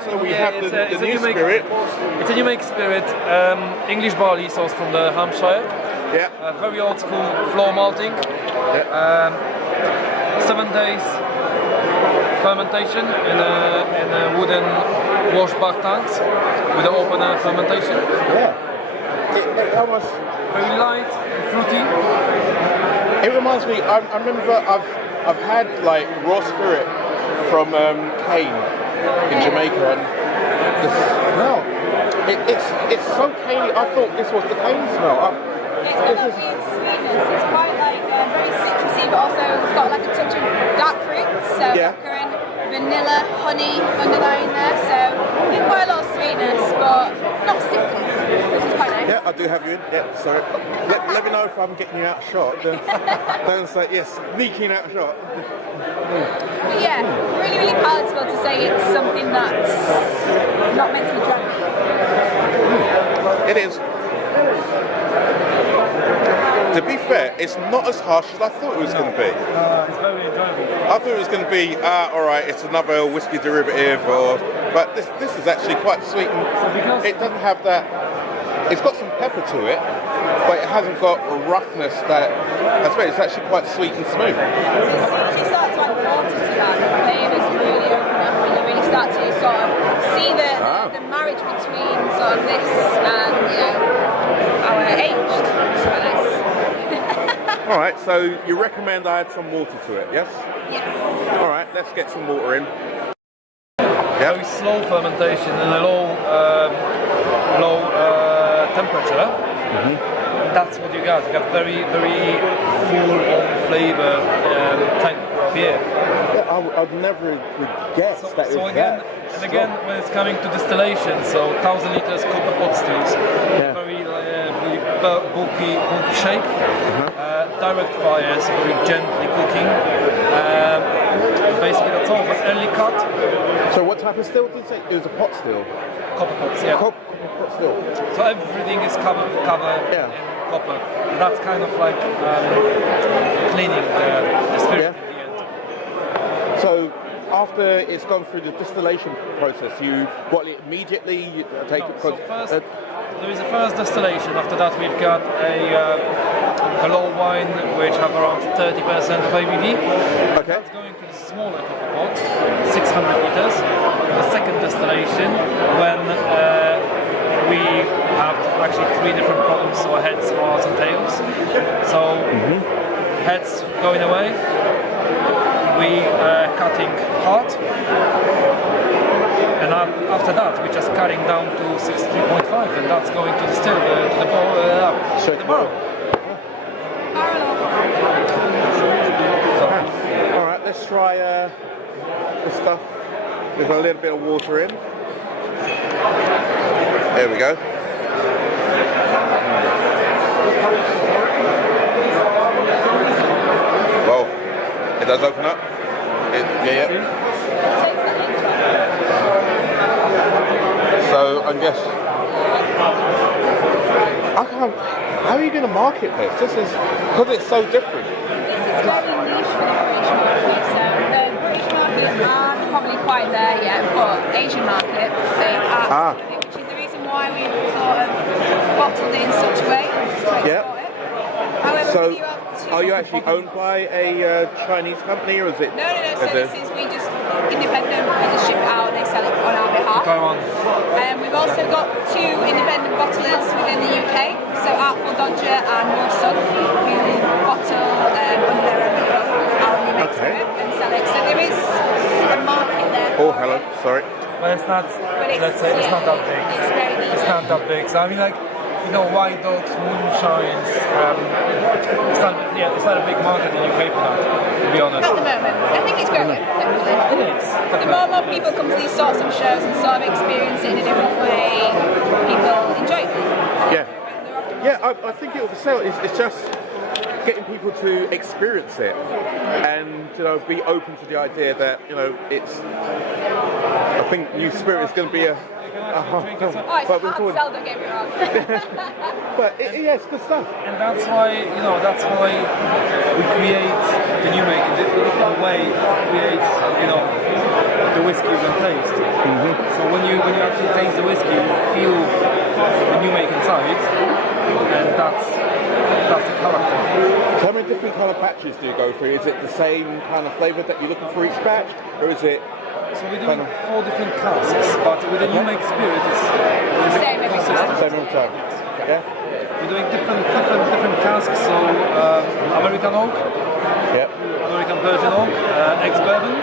Alright, so we have the new spirit. It's a new make spirit, English barley sourced from the Hampshire. Yeah. Very old school floor malting. Yeah. 7 days fermentation in a wooden washback tanks with an open air fermentation. Yeah. It almost very light and fruity. It reminds me. I remember I've had like raw spirit from cane in Jamaica, and the smell. It's so caney. I thought this was the cane smell. It's got a weird sweetness. It's quite like very citrusy, but also it's got like a touch of dark fruit. So currant, vanilla, honey underlying there. So it's quite a lot of sweetness, but not sickly, which is quite nice. Yeah, I do have you in. Yeah, sorry. Let me know if I'm getting you out of shot. Don't say yes, sneaking out of shot. But yeah, really, really palatable to say it's something that's not meant to be drunk. It is. To be fair, it's not as harsh as I thought it was going to be. It's very enjoyable. I thought it was going to be, alright, it's another whiskey derivative, but this is actually quite sweet. And it doesn't have that, it's got some pepper to it, but it hasn't got a roughness that, that's right, it's actually quite sweet and smooth. So as soon as you start to add water to that, the flavours really open up and you really start to sort of see the marriage between sort of this and, our aged. It's quite nice. Alright, so you recommend I add some water to it, yes? Yes. Alright, let's get some water in. Very slow fermentation and a low temperature. That's what you got. You got very, very full on flavour type beer. Yeah, I'd never guess that it's again, and again, when it's coming to distillation, so 1,000 liters copper pot stills, very bulky shape. Direct fires, very gently cooking. Basically, that's all. Early cut. So, what type of still did you say? It was a pot still. Copper pots, yeah. Copper pot still. So everything is covered in copper. That's kind of like cleaning the spirit at the end. So, after it's gone through the distillation process, you bottle it immediately. You take it. So first, there is a first distillation. After that, we've got a low wine which have around 30% of ABV. Okay. That's going to the smaller copper pot, 600 liters. The second distillation, when we have actually 3 different products, so heads, hearts, and tails. So heads going away. We cutting heart, and after that we're just cutting down to 63.5, and that's going to distill to the barrel. Alright, let's try the stuff with a little bit of water in. There we go. Well, it does open up. So I guess I can't. How are you going to market this? This is because it's so different. This is very niche for the British market. So the British market aren't probably quite there yet, but Asian market they are, which is the reason why we've sort of bottled it in such a way to export it. However, so are you actually owned by a Chinese company, or is it? No. So this is we just independent. We just ship it out. They sell it on our behalf. We've also got 2 independent bottlers within the UK. So Artful Dodger and More Sun, who bottle under their own label our new make spirit and sell it. So there is a market there. Oh, hello. Sorry. But it's not. Let's say it's not that big. It's very niche. It's not that big. So I mean, like, White Dogs, Moonshines. It's not a big market in the UK for that, to be honest. At the moment, I think it's growing. Definitely. It is. The more and more people come to these sorts of shows and sort of experience it in a different way, people enjoy it. I think it will sell. It's just getting people to experience it and be open to the idea that it's. I think new spirit is going to be a. It's hard to sell, don't get me wrong. But it's good stuff. And that's why we create the new make in a different way. Create the whiskey and taste. So when you actually taste the whiskey, you feel the new make inside, and that's the character. So how many different kind of batches do you go through? Is it the same kind of flavour that you're looking for each batch, or is it? So we're doing 4 different casks, but with the new make spirit, it's Same every time. Same every time. Yeah. We're doing different casks. So American oak, Yep. American virgin oak, ex-bourbon.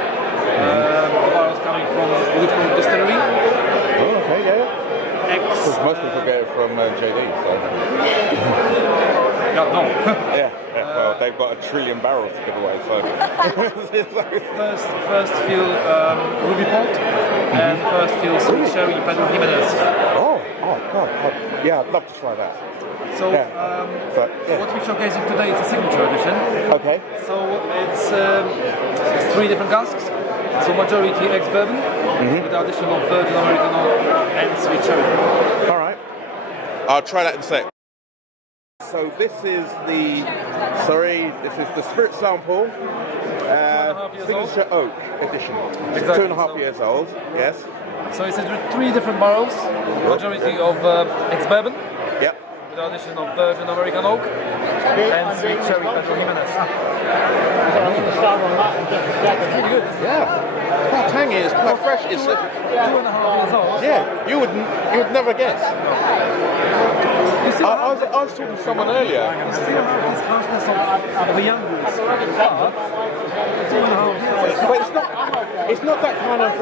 The barrels coming from Woodford Distillery. Oh, okay, yeah. Because most people get it from JD, so. No. Yeah, well, they've got 1 trillion barrels to give away, so. First fill Ruby Port and first fill Sweet Cherry Pedro Jimenez. Oh, God. Yeah, I'd love to try that. So, But, yeah. what we're showcasing today is a signature edition. Okay. So it's 3 different casks. So majority ex-bourbon with the addition of virgin American oak and Sweet Cherry. All right. I'll try that in a sec. So this is the spirit sample, signature oak edition. Exactly. 2.5 years old, yes. So it's 3 different barrels, majority of ex-bourbon, Yep. with the addition of virgin American oak and Sweet Cherry Pedro Jimenez. It's pretty good. Yeah. It's quite tangy, it's quite fresh. It's 2.5 years old. yeah, you would never guess. You still I was talking to someone earlier. you still have this harshness of a young goose, but 2.5 years. But it's not that kind of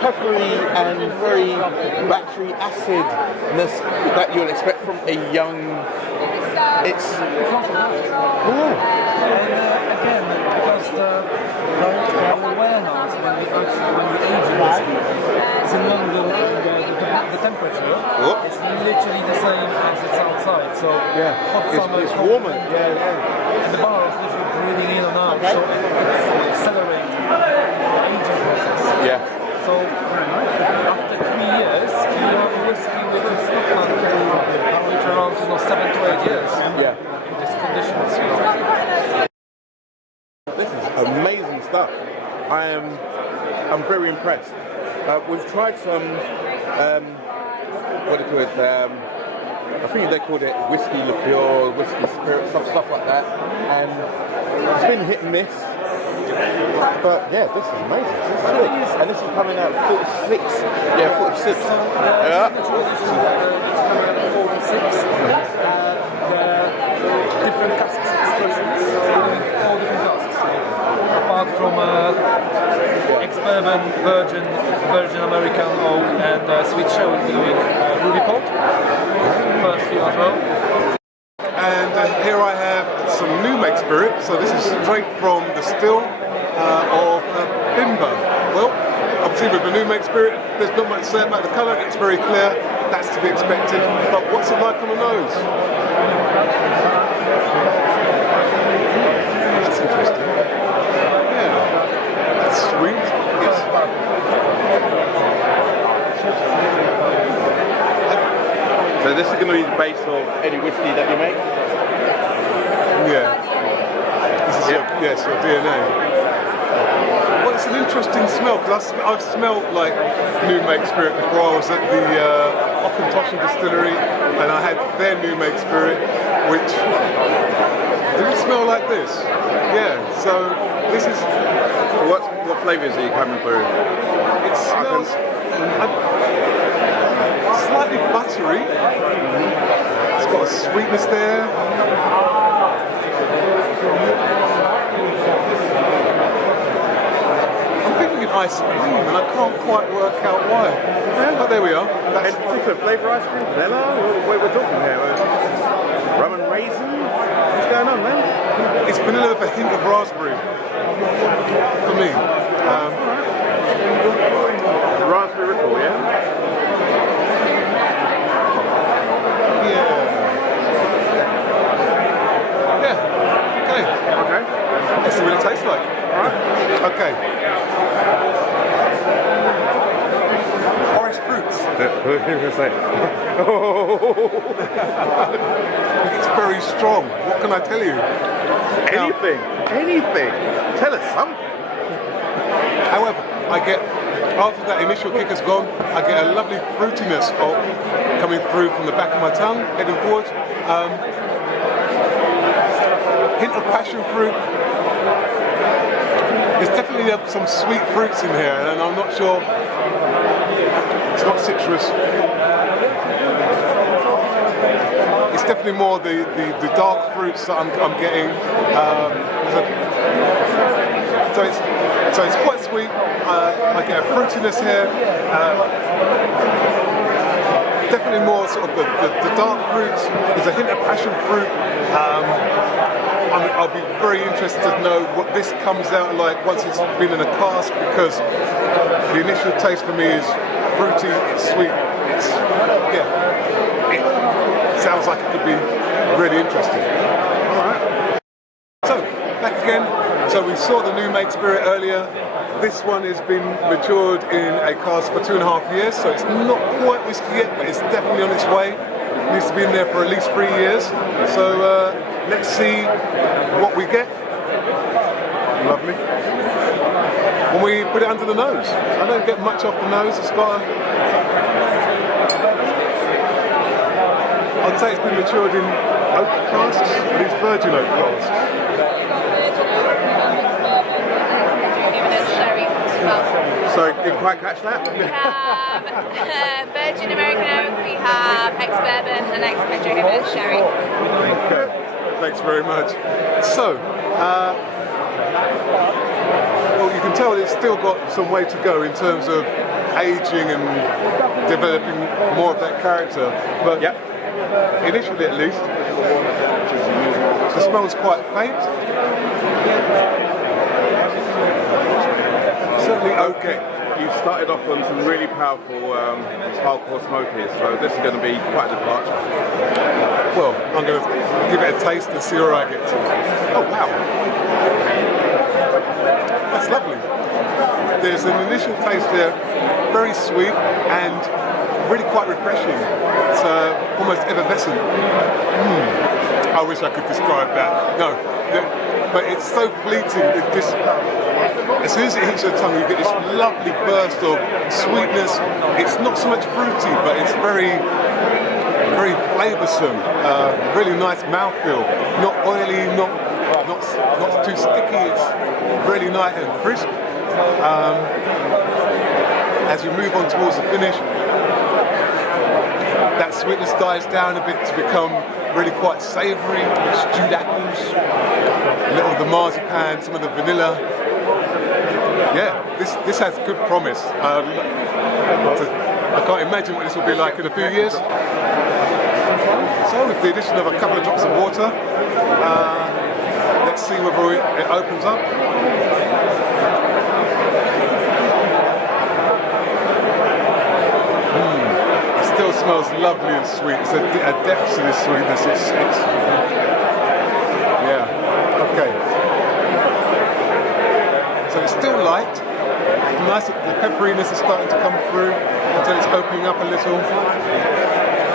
peppery and very battery acidness that you'll expect from a young. It's And again, because the warehouse when we age in whiskey, it's in London, the temperature is literally the same as it's outside. So hot summer, it's warmer. Yeah. and the bar is literally breathing in and out, so it's accelerating the aging process. Yeah. So after 3 years, you have a whiskey with a Scotland which around 7 to 8 years. Yeah. In these conditions, This is amazing stuff. I'm very impressed. We've tried some, what do you call it? I think they called it whiskey liqueur, whiskey spirit, stuff like that. And it's been hit and miss. But yeah, this is amazing. This is good. And this is coming out 46. Yeah, 46. Yeah. Different casks expressions, so 4 different casks. Apart from ex-bourbon, virgin American oak, and Sweet Cherry, we're doing Ruby Port. First fill as well. And here I have some new make spirit. So this is straight from the still of Bimber. Well, obviously with the new make spirit, there's not much to say about the colour. It's very clear. That's to be expected. But what's it like on the nose? That's interesting. Yeah, it's sweet. So this is going to be the base of any whiskey that you make? Yeah. This is your DNA. Well, it's an interesting smell because I've smelled like new make spirit before. I was at the Auchentoshan distillery and I had their new make spirit, which didn't smell like this. Yeah. So this is. What flavours are you coming through? It smells slightly buttery. It's got a sweetness there. I'm thinking ice cream, and I can't quite work out why. Yeah, but there we are. Any particular flavour ice cream? Vanilla? What we're talking here? Rum and raisin? What's going on, man? It's vanilla with a hint of raspberry for me. Raspberry ripple, yeah? Okay. Let's see what it tastes like. Alright. Okay. Forest fruits. Who was going to say? It's very strong. What can I tell you? Anything. Tell us something. However, I get after that initial kick has gone, I get a lovely fruitiness coming through from the back of my tongue, heading forward. Hint of passion fruit. There's definitely some sweet fruits in here, and I'm not sure. It's not citrus. It's definitely more the dark fruits that I'm getting. So it's quite sweet. I get a fruitiness here. Definitely more sort of the dark fruits. There's a hint of passion fruit. I'll be very interested to know what this comes out like once it's been in a cask, because the initial taste for me is fruity, it's sweet, it sounds like it could be really interesting. Alright. So, back again. So we saw the new make spirit earlier. This one has been matured in a cask for 2.5 years, so it's not quite whiskey yet, but it's definitely on its way. It needs to be in there for at least 3 years. So let's see what we get. Lovely. When we put it under the nose, I don't get much off the nose. It's got I'd say it's been matured in oak casks, these virgin oak casks. Sorry, didn't quite catch that. We have virgin American oak, we have ex-bourbon and ex-Pedro sherry. Okay, thanks very much. So, well, you can tell it's still got some way to go in terms of aging and developing more of that character. But initially, at least, the smell's quite faint. Certainly okay. You've started off on some really powerful hardcore smokies, so this is going to be quite a departure. Well, I'm going to give it a taste and see where I get to. Oh wow, that's lovely. There's an initial taste there, very sweet and really quite refreshing. It's almost effervescent. I wish I could describe that. No, but it's so fleeting. As soon as it hits your tongue, you get this lovely burst of sweetness. It's not so much fruity, but it's very, very flavoursome. Really nice mouthfeel. Not oily, not too sticky. It's really nice and crisp. As you move on towards the finish, that sweetness dies down a bit to become really quite savoury, stewed apples, a little of the marzipan, some of the vanilla. Yeah, this has good promise. I can't imagine what this will be like in a few years. So with the addition of a couple of drops of water, let's see whether it opens up. It still smells lovely and sweet. It's a depth to this sweetness. It's okay. So it's still light. Nice, the pepperiness is starting to come through until it's opening up a little.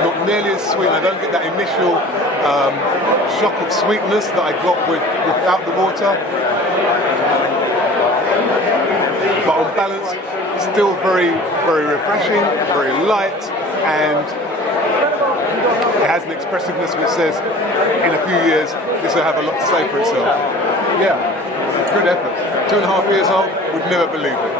Not nearly as sweet. I don't get that initial shock of sweetness that I got without the water. But on balance, it's still very, very refreshing, very light, and it has an expressiveness which says in a few years this will have a lot to say for itself. Yeah, good effort. 2.5 years old, would never believe it.